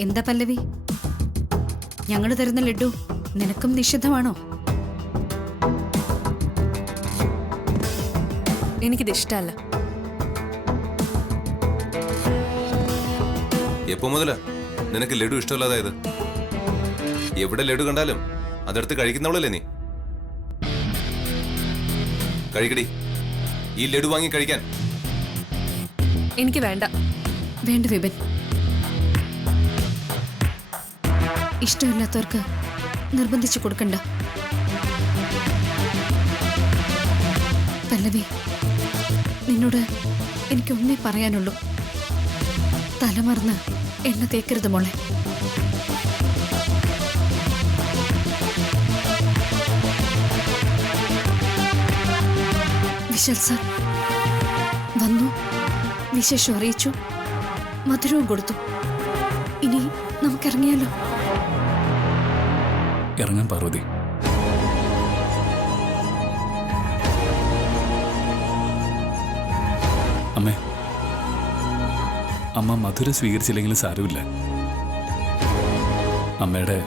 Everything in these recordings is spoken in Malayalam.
എന്താ പല്ലവി, ഞങ്ങൾ തരുന്ന ലഡു നിനക്കും നിഷിദ്ധമാണോ? എനിക്കിത് ഇഷ്ടമല്ല. എപ്പോ മുതലാ നിനക്ക് ലഡു ഇഷ്ടമല്ലാതായത്? എവിടെ ലഡു കണ്ടാലും അതെടുത്ത് കഴിക്കുന്നവളല്ലേ നീ? കഴിക്കടി, ഈ ലഡു വാങ്ങി കഴിക്കാൻ. എനിക്ക് വേണ്ട. വേണ്ട വിപിൻ, ഇഷ്ടമില്ലാത്തവർക്ക് നിർബന്ധിച്ചു കൊടുക്കണ്ട. പല്ലവി, നിന്നോട് എനിക്കൊന്നേ പറയാനുള്ളൂ. തലമറന്ന് എന്നെ തേക്കരുത് മോളെ. വിശാൽ സാർ വന്നു, വിശേഷം അറിയിച്ചു, മധുരവും കൊടുത്തു. ഇനി നമുക്കിറങ്ങിയാലോ? ഇറങ്ങാൻ പാർവതി. അമ്മേ, അമ്മ മധുരം സ്വീകരിച്ചില്ലെങ്കിലും സാരമില്ല. അമ്മയുടെ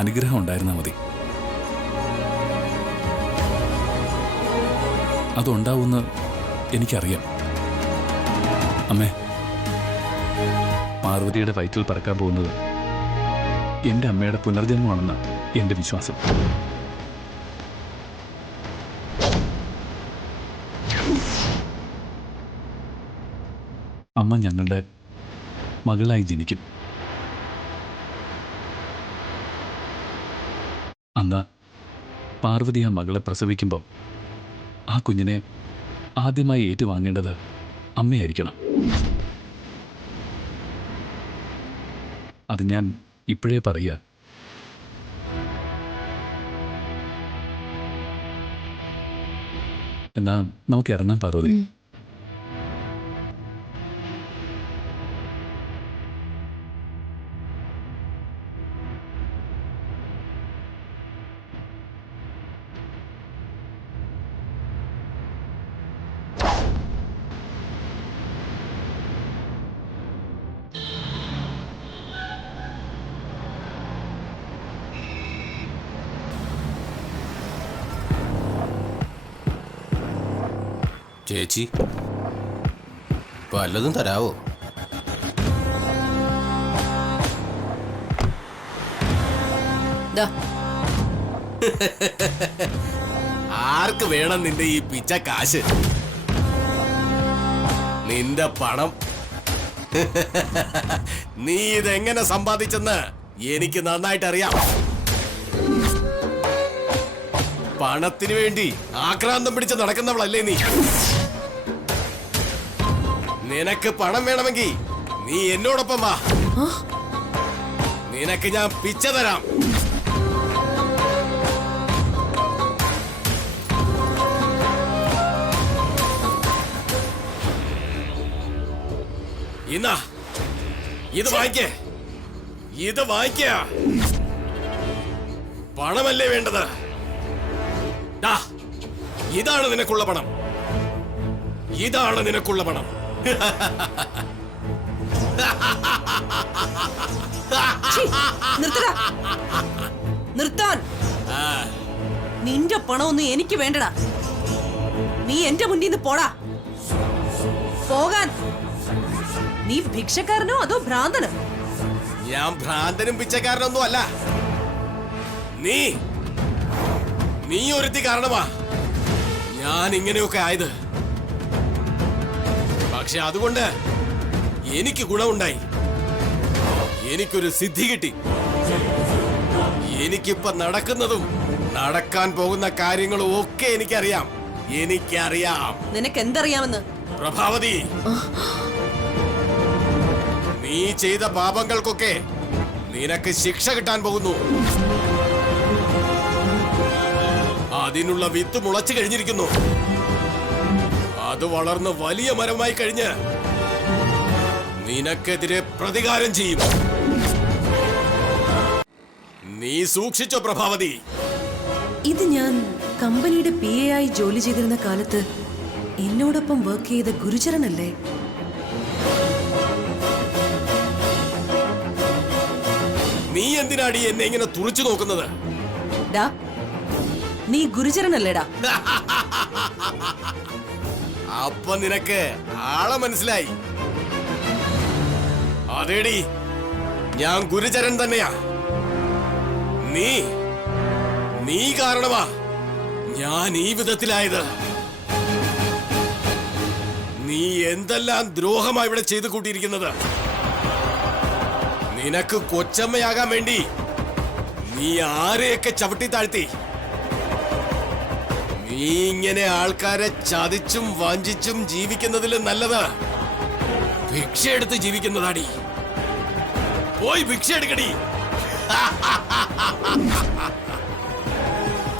അനുഗ്രഹം ഉണ്ടായിരുന്നാൽ മതി. അതുണ്ടാവുമെന്ന് എനിക്കറിയാം. അമ്മേ, പാർവതിയുടെ വയറ്റിൽ പറക്കാൻ പോകുന്നത് എൻ്റെ അമ്മയുടെ പുനർജന്മമാണെന്ന് എൻ്റെ വിശ്വാസം. അമ്മ ഞങ്ങളുടെ മകളായി ജനിക്കും. അന്ന് പാർവതി ആ മകളെ പ്രസവിക്കുമ്പോൾ ആ കുഞ്ഞിനെ ആദ്യമായി ഏറ്റുവാങ്ങേണ്ടത് അമ്മയായിരിക്കണം. അത് ഞാൻ ഇപ്പോഴേ പറയുക. എന്നാ നമുക്ക് ഇറങ്ങാൻ പാർവതി. ചേച്ചി, വല്ലതും തരാവോ? ആർക്ക് വേണം നിന്റെ ഈ പിച്ച കാശ്? നിന്റെ പണം നീ ഇതെങ്ങനെ സമ്പാദിച്ചെന്ന് എനിക്ക് നന്നായിട്ട് അറിയാം. പണത്തിന് വേണ്ടി ആക്രാന്തം പിടിച്ച് നടക്കുന്നവളല്ലേ നീ? നിനക്ക് പണം വേണമെങ്കിൽ നീ എന്നോടൊപ്പം വാ. നിനക്ക് ഞാൻ പിച്ച തരാം. ഇന്നാ ഇത് വാങ്ങിക്കേ, ഇത് വാങ്ങിക്ക. പണമല്ലേ വേണ്ടത്? ഇതാണ് നിനക്കുള്ള പണം, ഇതാണ് നിനക്കുള്ള പണം. നിർത്താൻ. നിന്റെ പണമൊന്നും എനിക്ക് വേണ്ടടാ. നീ എന്റെ മുന്നിൽ നിന്ന് പോടാ. പോകാൻ. നീ ഭിക്ഷക്കാരനോ അതോ ഭ്രാന്തനോ? ഞാൻ ഭ്രാന്തനും പിച്ചക്കാരനൊന്നും അല്ല. നീ ഒരുത്തി കാരണമാ ഞാൻ ഇങ്ങനെയൊക്കെ ആയത്. പക്ഷെ അതുകൊണ്ട് എനിക്ക് ഗുണമുണ്ടായി. എനിക്കൊരു സിദ്ധി കിട്ടി. എനിക്കിപ്പോ നടക്കുന്നതും നടക്കാൻ പോകുന്ന കാര്യങ്ങളും ഒക്കെ എനിക്കറിയാം. നിനക്ക് എന്തറിയാമെന്ന്? പ്രഭാവതി, നീ ചെയ്ത പാപങ്ങൾക്കൊക്കെ നിനക്ക് ശിക്ഷ കിട്ടാൻ പോകുന്നു. അതിനുള്ള വിത്ത് മുളച്ചു കഴിഞ്ഞിരിക്കുന്നു. അത് വളർന്ന് വലിയ മരമായി കഴിഞ്ഞ് നിനക്കെതിരെ പ്രതികാരം ചെയ്യും. നീ സൂക്ഷിച്ചോ പ്രഭാവതി. ഇത് ഞാൻ കമ്പനിയുടെ PA ആയി ജോലി ചെയ്തിരുന്ന കാലത്ത് എന്നോടൊപ്പം വർക്ക് ചെയ്ത ഗുരുചരനല്ലേ? നീ എന്തിനാടി എന്നെ ഇങ്ങനെ തുറിച്ചു നോക്കുന്നത്? ഡാ നീ ഗുരുചരനല്ലേടാ? അപ്പൊ നിനക്ക് ആളെ മനസ്സിലായി. അതേടി, ഞാൻ ഗുരുചരൻ തന്നെയാ. നീ കാരണമാ ഞാൻ ഈ വിധത്തിലായത്. നീ എന്തെല്ലാം ദ്രോഹമാ ഇവിടെ ചെയ്തു കൂട്ടിയിരിക്കുന്നത്. നിനക്ക് കൊച്ചമ്മയാകാൻ വേണ്ടി നീ ആരെയൊക്കെ ചവിട്ടി താഴ്ത്തി. നീ ഇങ്ങനെ ആൾക്കാരെ ചതിച്ചും വഞ്ചിച്ചും ജീവിക്കുന്നതിൽ നല്ലത് ഭിക്ഷയെടുത്ത് ജീവിക്കുന്നതാടി. പോയി ഭിക്ഷ എടുക്കടി.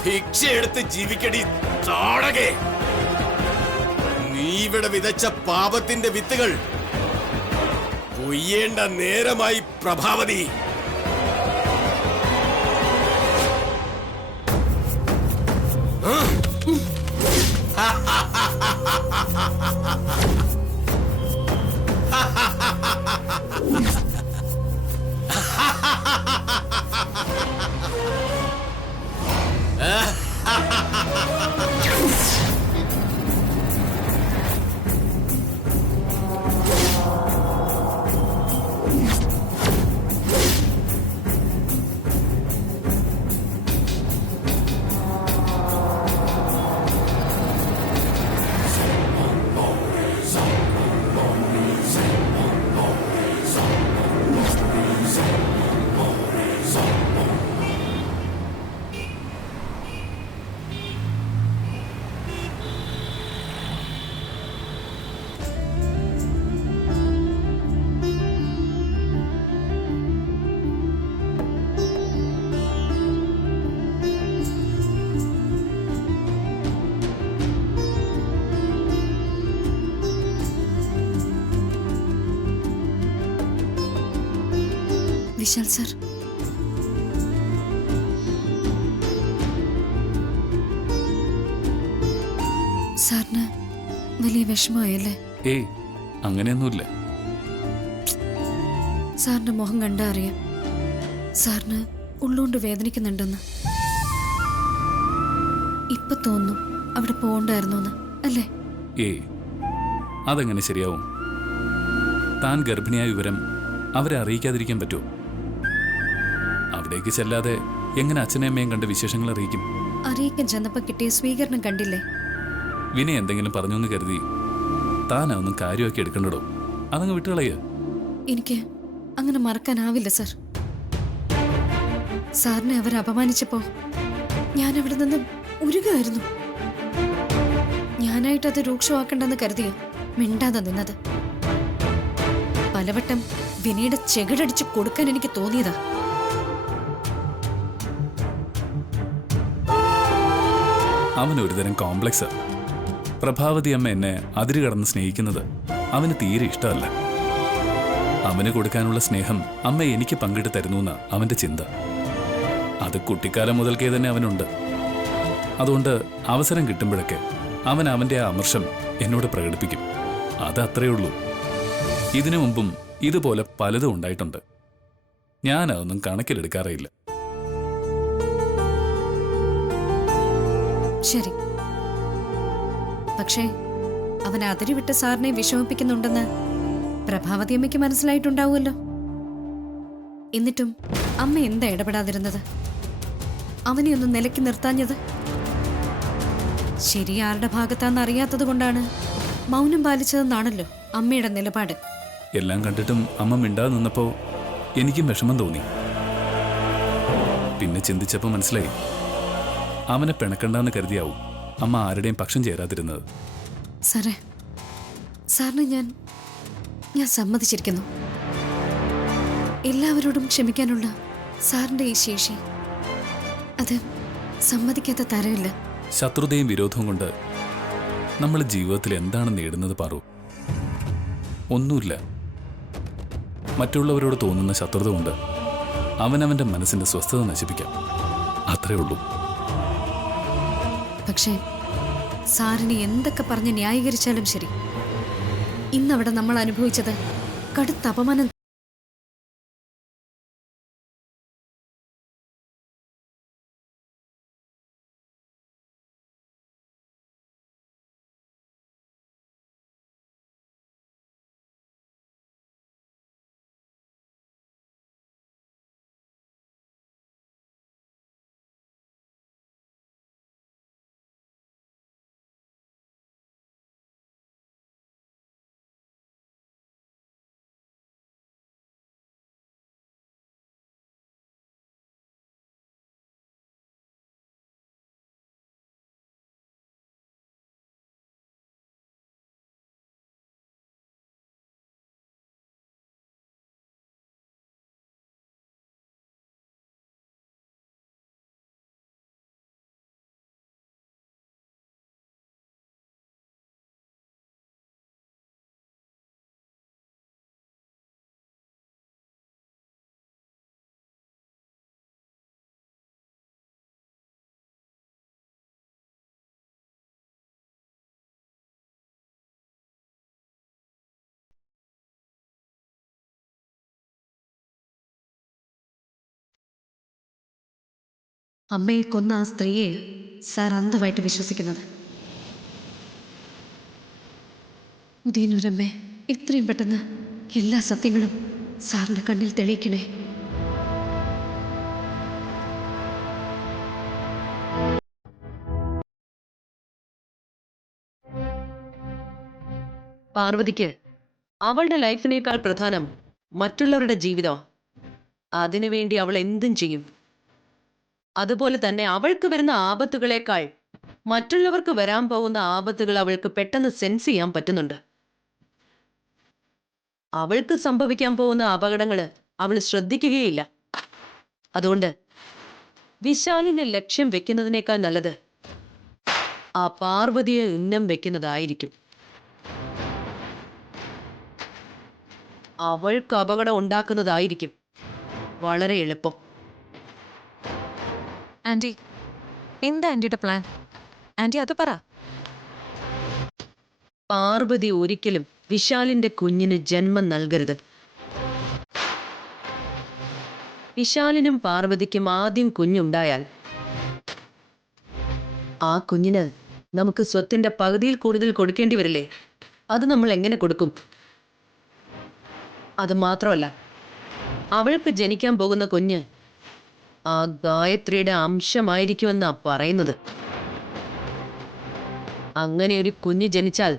ഭിക്ഷയെടുത്ത് ജീവിക്കടി താടകെ. നീ ഇവിടെ വിതച്ച പാപത്തിന്റെ വിത്തുകൾ കൊയ്യേണ്ട നേരമായി പ്രഭാവതി. വിശാൽ സർ, സാറിന് വലിയ വിഷമമായല്ലേ? ഏയ് അങ്ങനെയൊന്നുമില്ല. സാറിന്റെ മുഖം കണ്ടാ അറിയാം സാറിന് ഉള്ളുകൊണ്ട് വേദനിക്കുന്നുണ്ടെന്ന്. ഇപ്പൊ തോന്നുന്നു അവിടെ പോകണ്ടായിരുന്നു അല്ലേ? ഏയ് അതെങ്ങനെ ശരിയാവും? താൻ ഗർഭിണിയായ വിവരം അവരെ അറിയിക്കാതിരിക്കാൻ പറ്റുമോ? അവിടേക്ക് ചെല്ലാതെ എങ്ങനെ അച്ഛനെയും അമ്മയും കണ്ട് വിശേഷങ്ങൾ അറിയിക്കും? അറിയിക്കാൻ ചെന്നപ്പോ കിട്ടിയ സ്വീകരണം കണ്ടില്ലേ? വിനയ എന്തെങ്കിലും പറഞ്ഞു എന്ന് കരുതി താനൊന്നും കാര്യമാക്കി എടുക്കണ്ടോ? അതങ്ങ് വിട്ടുകളയ. എനിക്ക് അങ്ങനെ മറക്കാനാവില്ല സർ. സാറിനെ അവർ അപമാനിച്ചപ്പോ ഞാൻ അവിടെ നിന്ന് ഉരുകായിരുന്നു. ഞാനായിട്ടത് രൂക്ഷമാക്കണ്ടെന്ന് കരുതിയ മിണ്ടാതെ നിന്നത്. പലവട്ടം വിനയുടെ ചെകിടടിച്ച് കൊടുക്കാൻ എനിക്ക് തോന്നിയതാ. അവന് ഒരുതരം കോംപ്ലക്സ്. പ്രഭാവതി അമ്മ എന്നെ അതിര് കടന്ന് സ്നേഹിക്കുന്നത് അവന് തീരെ ഇഷ്ടമല്ല. അവന് കൊടുക്കാനുള്ള സ്നേഹം അമ്മ എനിക്ക് പങ്കിട്ട് തരുന്നു എന്നാ അവന്റെ ചിന്ത. അത് കുട്ടിക്കാലം മുതൽക്കേ തന്നെ അവനുണ്ട്. അതുകൊണ്ട് അവസരം കിട്ടുമ്പോഴൊക്കെ അവൻ അവന്റെ ആ അമർഷം എന്നോട് പ്രകടിപ്പിക്കും. അത് അത്രയേ ഉള്ളൂ. ഇതിനു മുമ്പും ഇതുപോലെ പലതും ഉണ്ടായിട്ടുണ്ട്. ഞാൻ അതൊന്നും കണക്കിലെടുക്കാറേയില്ല. ശരി, പക്ഷേ അവൻ അതിരുവിട്ട് സാറിനെ വിഷമിപ്പിക്കുന്നുണ്ടെന്ന് പ്രഭാവതി അമ്മയ്ക്ക് മനസ്സിലായിട്ടുണ്ടാവുമല്ലോ. എന്നിട്ടും അമ്മ എന്താ ഇടപെടാതിരുന്നത്? അവനെ ഒന്ന് നിലയ്ക്ക് നിർത്താഞ്ഞത്? ശരി ആരുടെ ഭാഗത്താന്ന് അറിയാത്തത് കൊണ്ടാണ് മൗനം പാലിച്ചതെന്നാണല്ലോ അമ്മയുടെ നിലപാട്. എല്ലാം കണ്ടിട്ടും അമ്മ മിണ്ടാതെ നിന്നപ്പോ എനിക്കും വിഷമം തോന്നി. പിന്നെ ചിന്തിച്ചപ്പോൾ മനസ്സിലായി, അവനെ പിണക്കണ്ടെന്ന് കരുതിയാവും അമ്മ ആരുടെയും പക്ഷം ചേരാതിരുന്നത്. സാറേ, സാറിന് ഞാൻ സമ്മതിച്ചിരിക്കുന്നു. എല്ലാവരോടും ക്ഷമിക്കാനുള്ള സാറിന്റെ ഈ ശേഷി അത് സമ്മതിക്കാത്ത തരമില്ല. ശത്രുതയും വിരോധവും കൊണ്ട് നമ്മൾ ജീവിതത്തിൽ എന്താണ് നേടുന്നത് പാറു? ഒന്നുമില്ല. മറ്റുള്ളവരോട് തോന്നുന്ന ശത്രുത കൊണ്ട് അവനവന്റെ മനസ്സിന്റെ സ്വസ്ഥത നശിപ്പിക്കാം. അത്രേ ഉള്ളൂ. പക്ഷേ സാറിനെ എന്തൊക്കെ പറഞ്ഞ് ന്യായീകരിച്ചാലും ശരി, ഇന്നവിടെ നമ്മൾ അനുഭവിച്ചത് കടുത്ത അപമാനം അമ്മയെ കൊന്ന ആ സ്ത്രീയെ സാർ അന്ധമായിട്ട് വിശ്വസിക്കുന്നത്. ദീനുരമ്മേ, എത്രയും പെട്ടെന്ന് എല്ലാ സത്യങ്ങളും സാറിന്റെ കണ്ണിൽ തെളിയിക്കണേ. പാർവതിക്ക് അവളുടെ ലൈഫിനേക്കാൾ പ്രധാനം മറ്റുള്ളവരുടെ ജീവിതം. അതിനുവേണ്ടി അവൾ എന്തും ചെയ്യും. അതുപോലെ തന്നെ അവൾക്ക് വരുന്ന ആപത്തുകളേക്കാൾ മറ്റുള്ളവർക്ക് വരാൻ പോകുന്ന ആപത്തുകൾ അവൾക്ക് പെട്ടെന്ന് സെൻസ് ചെയ്യാൻ പറ്റുന്നുണ്ട്. അവൾക്ക് സംഭവിക്കാൻ പോകുന്ന അപകടങ്ങൾ അവൾ ശ്രദ്ധിക്കുകയില്ല. അതുകൊണ്ട് വിശാലിനെ ലക്ഷ്യം വെക്കുന്നതിനേക്കാൾ നല്ലത് ആ പാർവതിയെ ഉന്നം വെക്കുന്നതായിരിക്കും. അവൾക്ക് അപകടം ഉണ്ടാക്കുന്നതായിരിക്കും വളരെ എളുപ്പം. ആന്റി, എന്താ ആന്റിയുടെ പ്ലാൻ? ആന്റി അത് പറ. പാർവതി ഒരിക്കലും വിശാലിന്റെ കുഞ്ഞിന് ജന്മം നൽകരുത്. വിശാലിനും പാർവതിക്കും ആദ്യം കുഞ്ഞുണ്ടായാൽ ആ കുഞ്ഞിന് നമുക്ക് സ്വത്തിന്റെ പകുതിയിൽ കൂടുതൽ കൊടുക്കേണ്ടി വരില്ലേ? അത് നമ്മൾ എങ്ങനെ കൊടുക്കും? അത് മാത്രമല്ല, അവൾക്ക് ജനിക്കാൻ പോകുന്ന കുഞ്ഞ് ആ ഗായത്രിയുടെ അംശമായിരിക്കുമെന്നാ പറയുന്നത്. അങ്ങനെ ഒരു കുഞ്ഞ് ജനിച്ചാൽ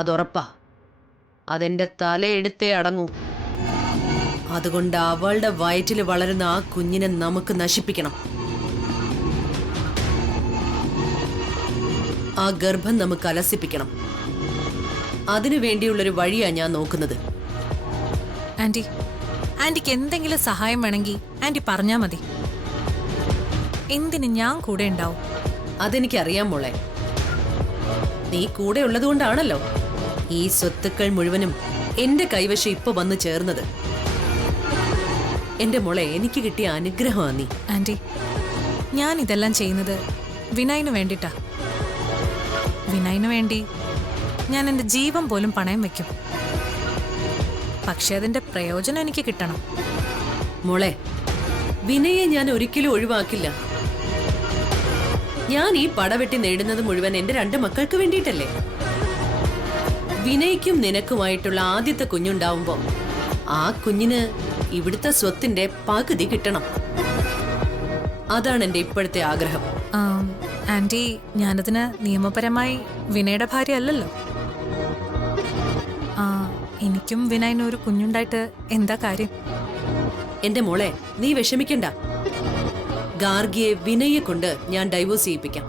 അതുറപ്പാ, അതെന്റെ തലയെടുത്തേ അടങ്ങൂ. അതുകൊണ്ട് അവളുടെ വയറ്റിൽ വളരുന്ന ആ കുഞ്ഞിനെ നമുക്ക് നശിപ്പിക്കണം. ആ ഗർഭം നമുക്ക് അലസിപ്പിക്കണം. അതിനു വേണ്ടിയുള്ളൊരു വഴിയാ ഞാൻ നോക്കുന്നത്. ആന്റിക്ക് എന്തെങ്കിലും സഹായം വേണമെങ്കിൽ ആന്റി പറഞ്ഞാ മതി. എന്തിന് ഞാൻ കൂടെ ഉണ്ടാവും. അതെനിക്കറിയാം മോളെ. നീ കൂടെ ഉള്ളതുകൊണ്ടാണല്ലോ ഈ സ്വത്തുക്കൾ മുഴുവനും എന്റെ കൈവശം ഇപ്പൊ വന്നു ചേർന്നത്. എന്റെ മോളെ, എനിക്ക് കിട്ടിയ അനുഗ്രഹമാ നീ. ആന്റി, ഞാൻ ഇതെല്ലാം ചെയ്യുന്നത് വിനയന് വേണ്ടിട്ടാ. വിനയന് വേണ്ടി ഞാൻ എൻ്റെ ജീവൻ പോലും പണയം വെക്കും. പക്ഷെ അതിന്റെ പ്രയോജനം എനിക്ക് കിട്ടണം. മോളെ, വിനയെ ഞാൻ ഒരിക്കലും ഒഴിവാക്കില്ല. ഞാൻ ഈ പടവെട്ടി നേടുന്നത് മുഴുവൻ എന്റെ 2 മക്കൾക്ക് വേണ്ടിയിട്ടല്ലേ. വിനയ്ക്കും നിനക്കുമായിട്ടുള്ള ആദ്യത്തെ കുഞ്ഞുണ്ടാവുമ്പോ ആ കുഞ്ഞിന് ഇവിടുത്തെ സ്വത്തിന്റെ പകുതി കിട്ടണം. അതാണ് എന്റെ ഇപ്പോഴത്തെ ആഗ്രഹം. ആന്റി, ഞാനതിന് നിയമപരമായി വിനയുടെ ഭാര്യ അല്ലല്ലോ. എനിക്കും വിനയന് ഒരു കുഞ്ഞുണ്ടായിട്ട് എന്താ കാര്യം? എന്റെ മോളെ, നീ വിഷമിക്കണ്ട. ഗാർഗിയെ വിനയെ കൊണ്ട് ഞാൻ ഡൈവോഴ്സ് ചെയ്യിപ്പിക്കാം.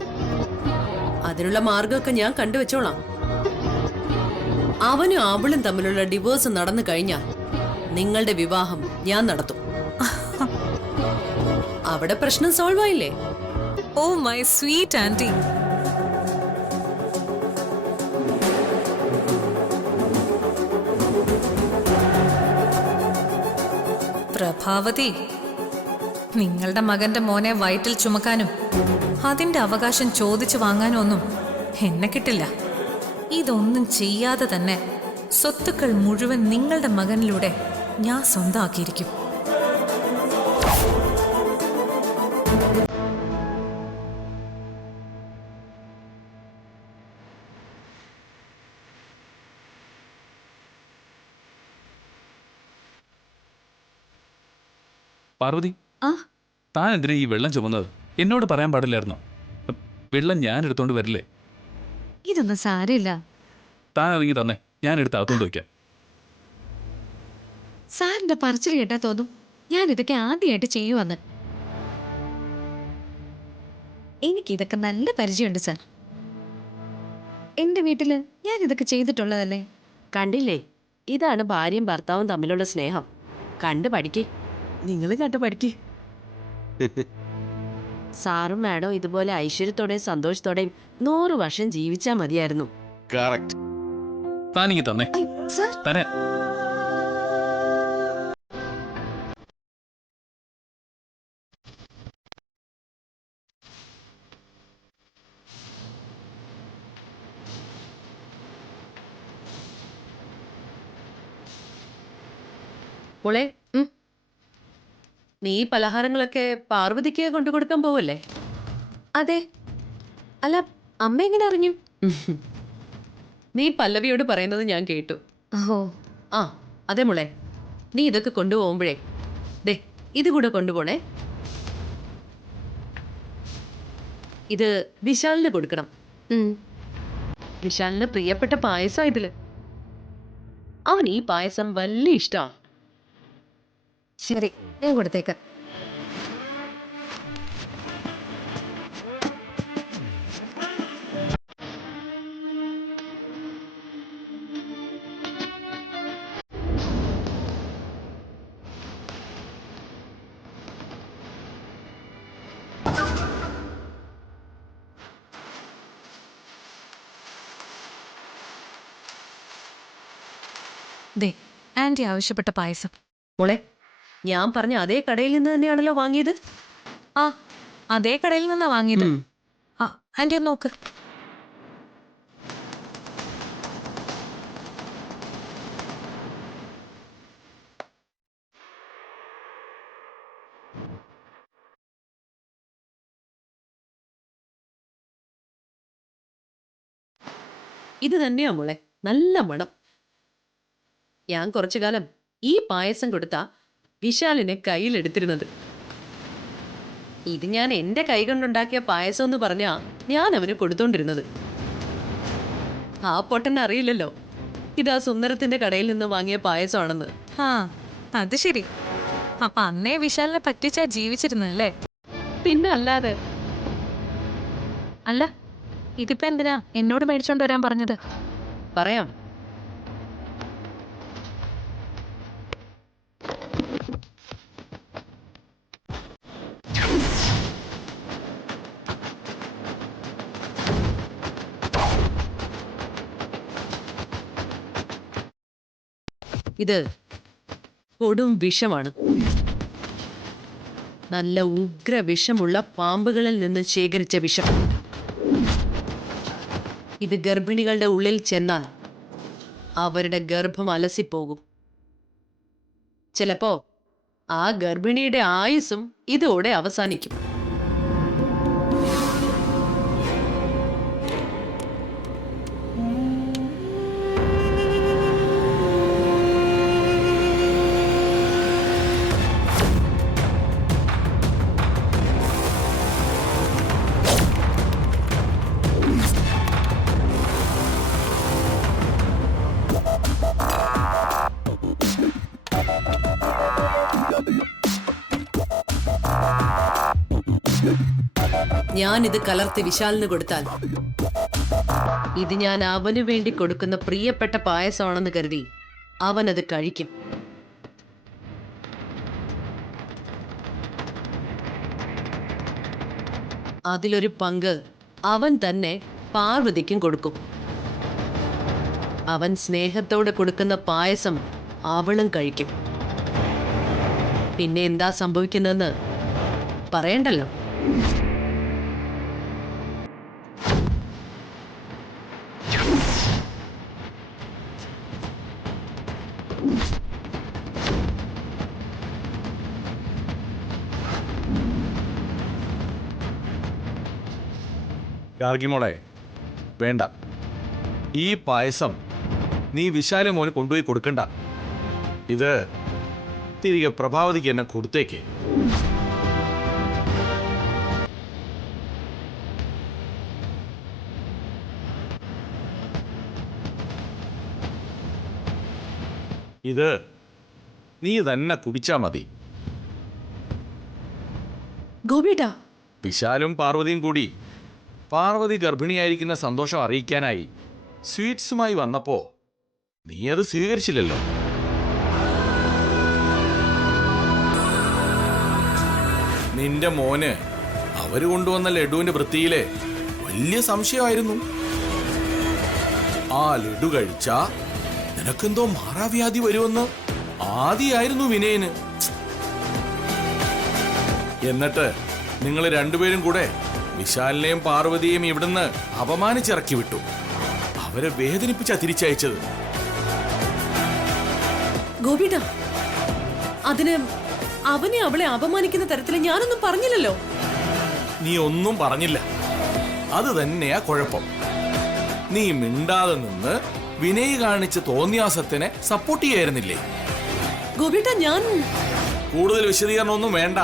അതിനുള്ള മാർഗമൊക്കെ ഞാൻ കണ്ടുവച്ചോളാം. അവനും അവളും തമ്മിലുള്ള ഡിവോഴ്സ് നടന്നു കഴിഞ്ഞാൽ നിങ്ങളുടെ വിവാഹം ഞാൻ നടത്തും. അവിടെ പ്രശ്നം സോൾവ് ആയില്ലേ? Oh my sweet aunty. Prabhavathi, നിങ്ങളുടെ മകന്റെ മോനെ വയറ്റിൽ ചുമക്കാനും അതിന്റെ അവകാശം ചോദിച്ചു വാങ്ങാനും ഒന്നും എന്നെ കിട്ടില്ല. ഇതൊന്നും ചെയ്യാതെ തന്നെ സ്വത്തുക്കൾ മുഴുവൻ നിങ്ങളുടെ മകനിലൂടെ ഞാൻ സ്വന്തമാക്കിയിരിക്കും. പാർവതി, ആ താൻ എന്തിനാ ഈ വെള്ളം ചുമന്നത്? എന്നോട് പറയാൻ പാടില്ലായിരുന്നോ? വെള്ളം ഞാൻ എടുത്തോണ്ട് വരില്ലേ? ഇതൊന്നും സാരമില്ല. താൻ ഇറങ്ങി തന്നെ, ഞാൻ എടുത്ത് അകത്തോണ്ട് വയ്ക്കാം. സാറിന്റെ പറച്ചിൽ കേട്ടാ തോന്നും ഞാൻ ഇതൊക്കെ ആദ്യമായിട്ട് ചെയ്യുവന്ന്. എനിക്കിതൊക്കെ നല്ല പരിചയമുണ്ട് സാർ. എന്റെ വീട്ടില് ഞാൻ ഇതൊക്കെ ചെയ്തിട്ടുള്ളതല്ലേ. കണ്ടില്ലേ, ഇതാണ് ഭാര്യയും ഭർത്താവും തമ്മിലുള്ള സ്നേഹം. കണ്ടു പഠിക്കേ. നിങ്ങൾ കണ്ടു പഠിക്കേ. സാറും മാഡം ഇതുപോലെ ഐശ്വര്യത്തോടെയും സന്തോഷത്തോടെയും 100 വർഷം ജീവിച്ചാ മതിയായിരുന്നു. കറക്റ്റ്. താനിങ്ങി തന്നെ സാർ, തന്നെ. മോളെ, നീ ഈ പലഹാരങ്ങളൊക്കെ പാർവതിക്ക് കൊണ്ടു കൊടുക്കാൻ പോവല്ലേ? അതെ. അല്ല, അമ്മ എങ്ങനെ അറിഞ്ഞു? നീ പല്ലവിയോട് പറയുന്നത് ഞാൻ കേട്ടു. ഓ, ആ അതെ മോളെ, നീ ഇതൊക്കെ കൊണ്ടുപോകുമ്പോഴേ ദേ ഇത് കൂടെ കൊണ്ടുപോണേ. ഇത് വിശാലിന് കൊടുക്കണം. ഉം. വിശാലിന് പ്രിയപ്പെട്ട പായസം ഇതില്. അവൻ ഈ പായസം വലിയ ഇഷ്ടമാണ്. ശരി, ഞാൻ കൊടുത്തേക്കാം. ദേ ആന്റി ആവശ്യപ്പെട്ട പായസം. മോളെ, ഞാൻ പറഞ്ഞ അതേ കടയിൽ നിന്ന് തന്നെയാണല്ലോ വാങ്ങിയത്. ആ, അതേ കടയിൽ നിന്നാ വാങ്ങിയത്. ഉം. ആ, ആന്റി ഒന്ന് നോക്ക്. ഇത് തന്നെയാ മോളെ, നല്ല മണം. ഞാൻ കുറച്ചു കാലം ഈ പായസം കൊടുത്ത വിശാലിനെ കയ്യിലെടുത്തിരുന്നത്. ഇത് ഞാൻ എന്റെ കൈ കൊണ്ടുണ്ടാക്കിയ പായസം എന്ന് പറഞ്ഞാ ഞാൻ അവന് കൊടുത്തോണ്ടിരുന്നത്. ആ പൊട്ടൻ അറിയില്ലല്ലോ ഇതാ സുന്ദരത്തിന്റെ കടയിൽ നിന്ന് വാങ്ങിയ പായസമാണെന്ന്. ആ, അത് ശരി. അപ്പൊ അന്നേ വിശാലിനെ പറ്റിച്ചാ ജീവിച്ചിരുന്നല്ലേ? പിന്നെ അല്ലാതെ. അല്ല, ഇതിപ്പോ എന്തിനാ എന്നോട് മേടിച്ചോണ്ട് വരാൻ പറഞ്ഞത്? പറയാം. ഇത് കൊടും വിഷമാണ്. നല്ല ഉഗ്ര വിഷമുള്ള പാമ്പുകളിൽ നിന്ന് ശേഖരിച്ച വിഷം. ഇത് ഗർഭിണികളുടെ ഉള്ളിൽ ചെന്നാൽ അവരുടെ ഗർഭം അലസിപ്പോകും. ചിലപ്പോ ആ ഗർഭിണിയുടെ ആയുസ്സും ഇതോടെ അവസാനിക്കും. ഞാനിത് കലർത്തി വിശാലിന് കൊടുത്താൽ ഇത് ഞാൻ അവനു വേണ്ടി കൊടുക്കുന്ന പ്രിയപ്പെട്ട പായസമാണെന്ന് കരുതി അവനത് കഴിക്കും. അതിലൊരു പങ്ക് അവൻ തന്നെ പാർവതിക്കും കൊടുക്കും. അവൻ സ്നേഹത്തോടെ കൊടുക്കുന്ന പായസം അവളും കഴിക്കും. പിന്നെ എന്താ സംഭവിക്കുന്നതെന്ന് പറയണ്ടല്ലോ. ഗാർഗിമോളെ, വേണ്ട. ഈ പായസം നീ വിശാല മോന് കൊണ്ടുപോയി കൊടുക്കണ്ട. ഇത് തിരികെ പ്രഭാവതിക്ക് എന്നെ കൊടുത്തേക്ക്. ഇത് നീ തന്നെ കുടിച്ചാ മതി. ഗോപിയേട്ടാ, വിശാലും പാർവതിയും കൂടി പാർവതി ഗർഭിണിയായിരിക്കുന്ന സന്തോഷം അറിയിക്കാനായി സ്വീറ്റ്സുമായി വന്നപ്പോ നീ അത് സ്വീകരിച്ചില്ലല്ലോ. നിന്റെ മോന് അവര് കൊണ്ടുവന്ന ലഡുവിന്റെ വൃത്തിയിലെ വലിയ സംശയമായിരുന്നു. ആ ലഡു കഴിച്ചാ നിനക്കെന്തോ മാറാവ്യാധി വരുമെന്ന് ആദ്യമായിരുന്നു വിനയന്. എന്നിട്ട് നിങ്ങൾ രണ്ടുപേരും കൂടെ വിശാലിനെയും പാർവതിയെയും ഇവിടുന്ന് അപമാനിച്ചിറക്കി വിട്ടു. അവരെ വേദനിപ്പിച്ചാ തിരിച്ചയച്ചത്. ഗോപിയേട്ടാ, അവനെ അവളെ അപമാനിക്കുന്ന തരത്തിൽ ഞാനൊന്നും പറഞ്ഞില്ലല്ലോ. നീ ഒന്നും പറഞ്ഞില്ല. അത് തന്നെയാ കുഴപ്പം. നീ മിണ്ടാതെ നിന്ന് വിനയ് കാണിച്ച തോന്നിയാസത്തിനെ സപ്പോർട്ട് ചെയ്യായിരുന്നില്ലേ? ഗോപിയേട്ടാ, ഞാൻ കൂടുതൽ വിശദീകരണമൊന്നും വേണ്ട.